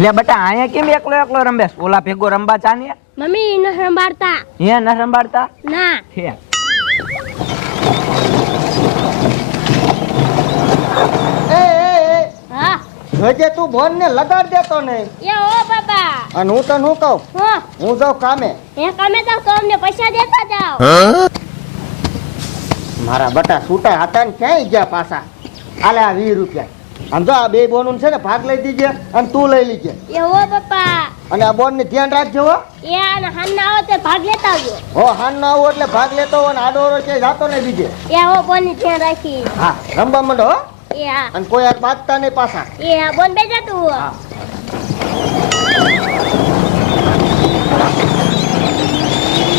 લે બટા અહીંયા કેમ એકલો એકલો રમે? ઓલા ભેગો રમવા ચાને મમ્મી ન સંભાળતા હે ન સંભાળતા ના. હે. એ એ એ. હા. જોજે તું બોન ને લગાડ દેતો નહીં. એ ઓ બાબા. અને હું તને હું કહું? હો. હું જાઉં કામે. એ કમે તો તો અમને પૈસા દેતા જાવ મારા બટા છૂટા હતા ને ક્યાંય ગયા પાછા? આલે આ વીસ રૂપિયા. આમ તો આ બે બોન છે ને ભાગ લઈ દીજે અને તું લઈ લીજે. એ પપ્પા. અને આ બોન ને ધ્યાન રાખજો હો. એ અને હાન આવો તો ભાગ લેતા આવજો. હો હાન ના આવો એટલે ભાગ લેતો હો અને આડો છે જાતો ને બીજે. એ હો ને ધ્યાન રાખી. હા રમવા મંડો હો. એ હા અને કોઈ હાથ બાંધતા નહીં પાછા. એ હા બોન બે જતું હો.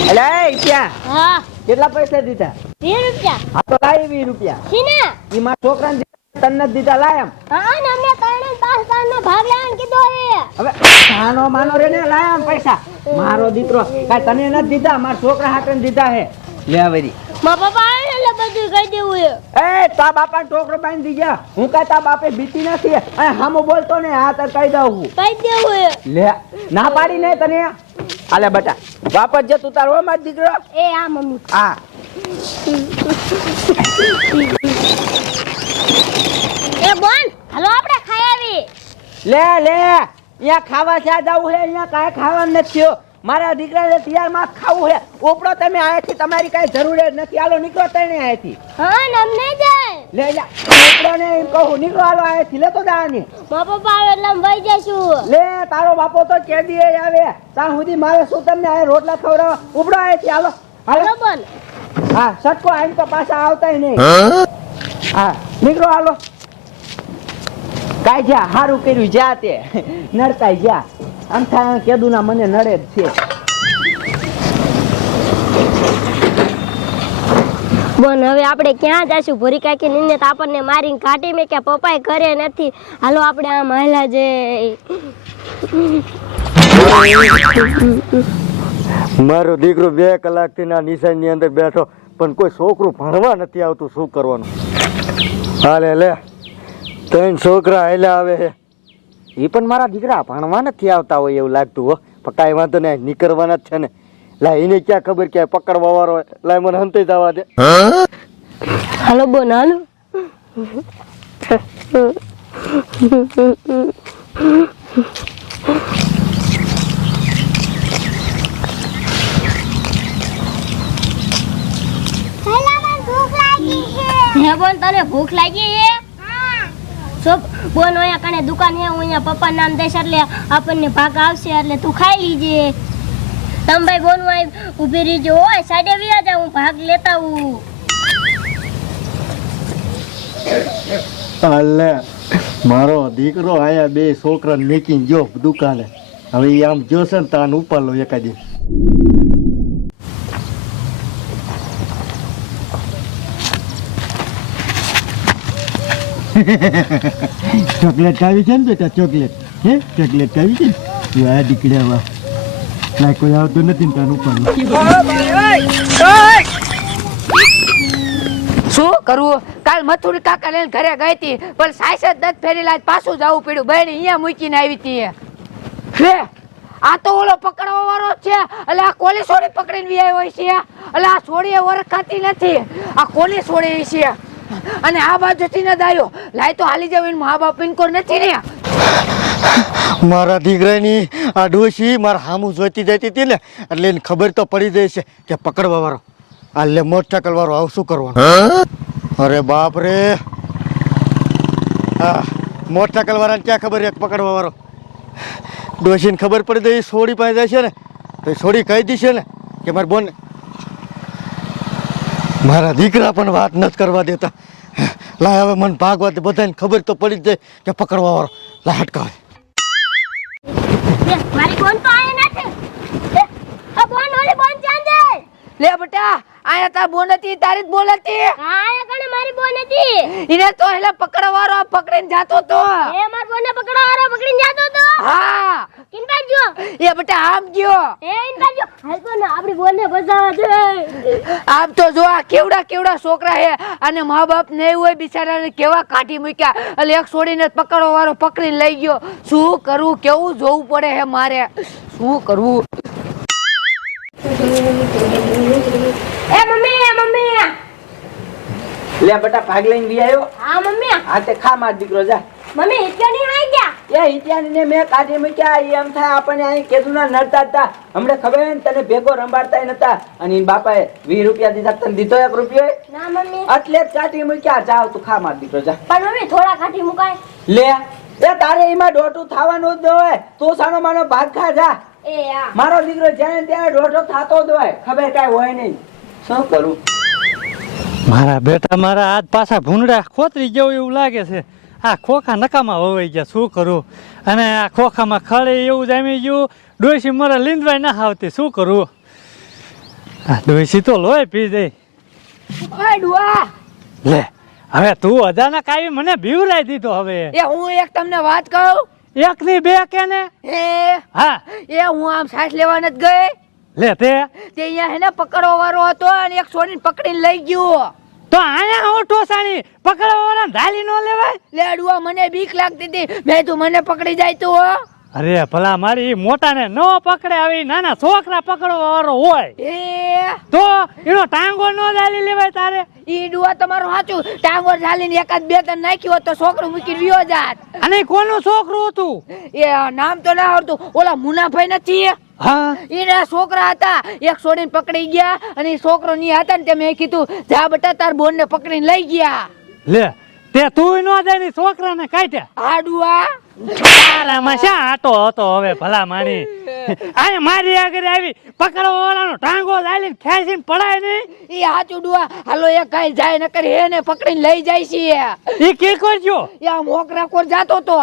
એટલે ત્યાં હા. કેટલા પૈસા દીધા? વીસ રૂપિયા. આ તો લાવી વીસ રૂપિયા. સીના. ઈ મારા છોકરાને તને દીધા લાય હા ને અમને ત્રણે પાંચ નો ભાગ લેવાનું કીધો એ. હવે સાનો માનો રે ને લાય પૈસા. મારો દીકરો કાઈ તને નથી દીધા? મારા છોકરા હાટે દીધા હે? લે વરી મા પપ્પા આવે એટલે બધું કહી દેવું એ. એ તા બાપા ટોકરો બાંધી દીધા. હું કાંઈ તા બાપે બીતી નથી. અને હામો બોલતો ને આ તો કહી દઉં હું. કહી દેવું એ. લે ના પાડી ને તને. આલે બેટા. વાપસ જે તું તારો માર દીકરો. એ આ મમ્મી. હા એ બોન હાલો આપણે ખાઈ આવી લે લે અહીંયા ખાવા ત્યાં જવું છે અહીંયા કાંઈ ખાવાનું નથી થયો. મારા દીકરાને તૈયારમાં ખાવું છે. ઉપડો તમે અહીંયાથી તમારી કાંઈ જરૂર જ નથી. હાલો નીકળો તને અહીંયાથી. હા નમને જાય. લે લે ઉપડો ને એમ કહું. નીકળો હાલો અહીંયાથી. લેતો દાની. મારા પપ્પા આવે એટલે વહી જઈશું. લે તારો બાપો તો કેદી આવે. ત્યાં સુધી મારે શું તમને આ રોટલા ખવડાવવા? ઉપડો અહીંયાથી હાલો. હાલો. બોલ હા સટકો આઈને તો પાછા આવતાય નહીં. હા નીકળો હાલો. કાંઈ જા સારું કર્યું જા તે. નડતાય જા આમ થાય કેદું ના મને નડે જ છે. બોન હવે આપણે ક્યાં જશું? ભૂરી કાકી નીને તો આપણને મારીને કાઢી મેં કે પપ્પાએ કરે નથી. હાલો આપણે આ મહિલા જે મારો દીકરો બે કલાકથી ના નિશાનની અંદર બેઠો પણ કોઈ છોકરું ભણવા નથી આવતું શું કરવાનું? હાલે લે. ત્રણ છોકરા હાલ્યા આવે એ પણ મારા દીકરા ભણવા નથી આવતા હોય એવું લાગતું હો. પણ કાંઈ વાંધો નહીં નીકળવાના જ છે ને. લા એને ક્યાં ખબર ક્યાં પકડવા વાળો હોય? લા મને હંતે જવા દે. હાલો બોન હાલો હે બોન તને ભૂખ લાગી હે જો બોન અહીંયા કણે દુકાન હે, હું અહીંયા પપ્પા નામ દઈશ એટલે આપણને ભાગ આવશે, એટલે તું ખાઈ લીજે. તમે ભાઈ બોન અહીં ઊભી રહીજો. ઓય સાડે વ્યા જા, હું ભાગ લેતા હું અલે, મારો દીકરો આયા બે છોકરા મેકીને જો દુકાને. હવે આમ જોશે ને તાન ઉપાડલો એકાદી. ચોકલેટ ખાવી છે ને બેટા, ચોકલેટ. હે? ચોકલેટ ખાવી છે ને? આ દીકરા ના કોઈ આવતું નથી ને તારું પણ. શું કરવું કાલ મથુર કાકા લઈને ઘરે ગઈ હતી, પણ સાયસે દત ફેરેલા પાછું જવું પડ્યું. બહેન અહીંયા મૂકીને આવી હતી લે આ તો ઓલો પકડવા વાળો છે. એટલે આ કોલી સોડી પકડીને આવ્યો છે. એટલે આ સોડી ઓળખાતી નથી. આ કોલી સોડી છે. અને આ બાજુ ને દાયો. લાય તો હાલી જાવ મા બાપ ઇનકોર નથી રહ્યા. મારા દીકરાની આ ડોશી મારા હામું જોઈતી જતી હતી ને એટલે એને ખબર તો પડી જાય છે કે પકડવા વાળો આ લે મોટરસાયકલ વાળો આવું શું કરવાનું? અરે બાપ રે. હા મોટરસાયકલ વાળાને ક્યાં ખબર એક પકડવા વાળો ડોશીને ખબર પડી જાય સોડી પાસે જાય છે ને તો છોડી સોડી કહી દીશે ને કે મારે બોન મારા દીકરા પણ વાત નથી કરવા દેતા. લાય હવે મને ભાગવા દે બધાને ખબર તો પડી જ જાય કે પકડવા વાળો લાય હટકાવે. લે, મારી આયા તા બોન બોન બેટા તાર બોન હતી તારી જ બોલ હતી. આયા કણે મારી બોન હતી? ઇને તો હેલા પકડવારો પકડીને જાતો તો. એ માર બોનને પકડવારો પકડીને જાતો તો. હા. કિનકા જો એ બેટા આમ ગયો. એ ઇનકા જો હાલ તો ને આપણી આમ જો આ કેવડા કેવડા છોકરા હે અને મા બાપ નહીં હોય બિચારાને કેવા કાઢી મૂક્યા. એટલે એક છોડીને પકડવા વાળો પકડીને લઈ ગયો. શું કરવું કેવું જોવું પડે હે મારે? શું કરવું એ મમ્મી એ મમ્મી. લે બેટા ભાગ લઈને બી આવ્યો હા મમ્મી. આ તે ખા માર દીકરો જા. મમ્મી ઇતકા નહીં આવી ગયા? એ હિત્યાની મેં કાઢી મૂક્યા એમ થાય આપણને અહીં કેદુના ના નડતા હતા. હમણે ખબર ને તને ભેગો રંબાડતા નતા. અને ઈ બાપાએ વીસ રૂપિયા દીધા તને દીધો એક રૂપિયો? ના મમ્મી. એટલે જ કાઢી મૂક્યા. જાવ તું ખા માર દીકરો જા. પણ મમ્મી થોડા કાઢી મુકાય. લે. એ તારે એમાં ડોટું થવાનું જ ન હોય. તું સાનો માનો ભાગ ખા જા. એ મારો દીકરો જ્યાં ને ત્યાં ડોટો થતો જ હોય. ખબર કાંઈ હોય નહીં. શું કરું? મારા બેટા મારા હાથ પાછા ભૂંડા ખોતરી જેવું એવું લાગે છે. આ ખોખા નકામાં વવાઈ ગયા શું કરું? અને આ ખોખામાં ખળે એવું જામી ગયું ડોસી મારે લીંદવાય ના આવતી શું કરું? આ ડોસી તો લોહી પી દે. લે હવે તું અચાનક આવી મને બીવરાઈ દીધો હવે. એ હું એક તમને વાત કહું? એક ની બે કે ને એ હા. એ હું આમ સાસ લેવા નથી ગઈ? લે તે. તે અહીંયા હે ને પકડવા વાળો હતો અને એક સોની પકડીને લઈ ગયો. તો આયા હું ટોસાણી પકડવા વાળા ઢાલી નો લેવાય? લે ડુઆ મને બીક લાગતી હતી. મેં તું મને પકડી જાય તો અરે ભલા મારી મોટા મોટાને ન પકડે આવી નાના છોકરા પકડવા વાળો હોય. એ? તો એનો ટાંગો ન ઝાલી લેવાય તારે. ઈ ડુઆ તમારું સાચું. ટાંગો ઝાલીને એકાદ બે તન નાખ્યું તો છોકરું મૂકી રહ્યો જાત અને કોનું છોકરું હતું? એ નામ તો ના આવડતું. ઓલા મુનાભાઈ નથી હા. એના છોકરા હતા. એક છોડીને પકડી ગયા અને છોકરો ની હતા ને તે મેં કીધું જા બટા તાર બોન ને પકડીને લઈ ગયા. લે તે તું ન જાય ની છોકરાને કાઢ્યા. આ શા આટો હતો હવે ભલા મારી આ મારી આગળ આવી પકડવા વાળાનો ટાંગો લાલીને ખેંચીને પડાય નહીં ઈ હાચું ડુઆ હાલો એક કાઈ જાય ન કરી એને પકડીને લઈ જાય છે ઈ કે કરજો એ આમ ઓકરા કોર જાતો તો.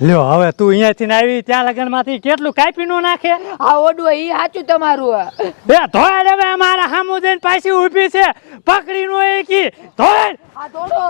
લ્યો હવે તું અહીંયાથી ને આવી ત્યાં લગનમાંથી કેટલું કાપી નો નાખે? આ ઓડું ઈ હાચું તમારું. બે ધોળ હવે અમારા હામુ જઈને પાછી ઊભી છે. પકડી નો એકી ધોળ! આ થોડો